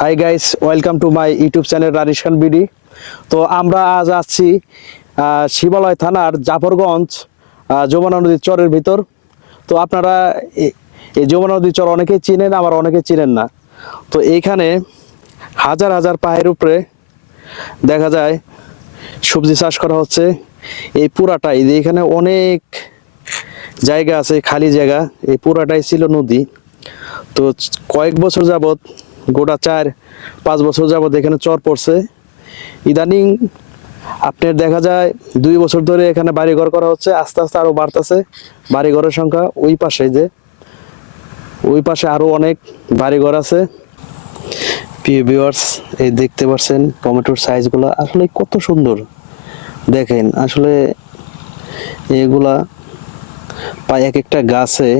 Hi guys welcome to my YouTube channel Ranish Khan BD তো আমরা আজ আসছি শিবালয় থানার জাফরগঞ্জ যমুনা নদীর চরের ভিতর। তো আপনারা এই যমুনা নদীর চর অনেকেই চিনেন, আবার অনেকে চিনেন না। তো এইখানে হাজার হাজার পায়ের উপরে দেখা যায়, সবজি চাষ করা হচ্ছে। এই পুরাটাই এখানে অনেক জায়গা আছে, খালি জায়গা, এই পুরাটাই ছিল নদী। তো কয়েক বছর যাবত গোটা চার, পাঁচ বছর যাবত এখানে চর পড়ছে। ইদানিং আপনার দেখা যায় দুই বছর ধরে এখানে বাড়িঘর করা হচ্ছে, আস্তে আস্তে আরও বাড়তেছে বাড়িঘরের সংখ্যা ওই পাশে যে, ওই পাশে আরও অনেক বাড়িঘর আছে। প্রিয় এই দেখতে পাচ্ছেন টমেটোর সাইজগুলো আসলে কত সুন্দর। দেখেন, আসলে এগুলা প্রায় এক একটা গাছে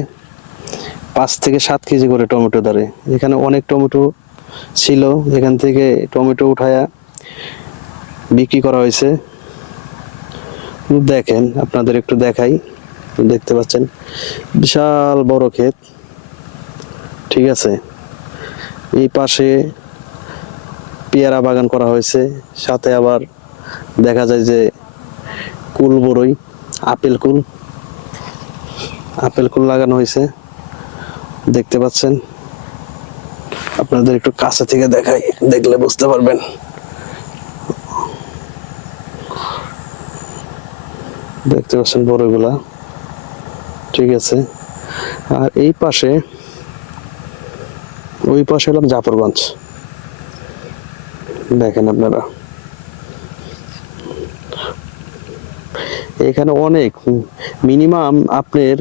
পাঁচ থেকে সাত কেজি করে টমেটো ধরে। এখানে অনেক টমেটো ছিল, এখান থেকে টমেটো উঠায়া বিক্রি করা হয়েছে। দেখেন, আপনাদের একটু দেখাই, দেখতে পাচ্ছেন? বিশাল বড় ক্ষেত, ঠিক আছে? এই পাশে পেয়ারা বাগান করা হয়েছে, সাথে আবার দেখা যায় যে কুল বড়ই, আপেল কুল। আপেল কুল লাগানো হয়েছে। দেখতে পাচ্ছেন? আপনাদের একটু কাছে থেকে দেখাই, দেখলে বুঝতে পারবেন। দেখতে পাচ্ছেন বড়গুলা। ঠিক আছে। আর এই পাশে, ওই পাশে হলাম জাফরগঞ্জ। দেখেন আপনারা। এখানে অনেক, মিনিমাম আপনার,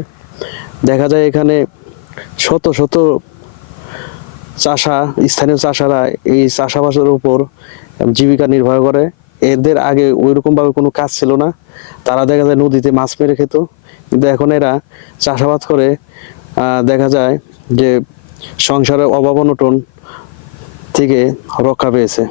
দেখা যায় এখানে শত শত চাষা, স্থানীয় চাষারা এই চাষাবাসের উপর জীবিকা নির্ভর করে। এদের আগে ওইরকম ভাবে কোনো কাজ ছিল না। তারা দেখা যায় নদীতে মাছ মেরে খেত। কিন্তু এখন এরা চাষাবাদ করে দেখা যায় যে সংসারের অভাব অনটন থেকে রক্ষা পেয়েছে।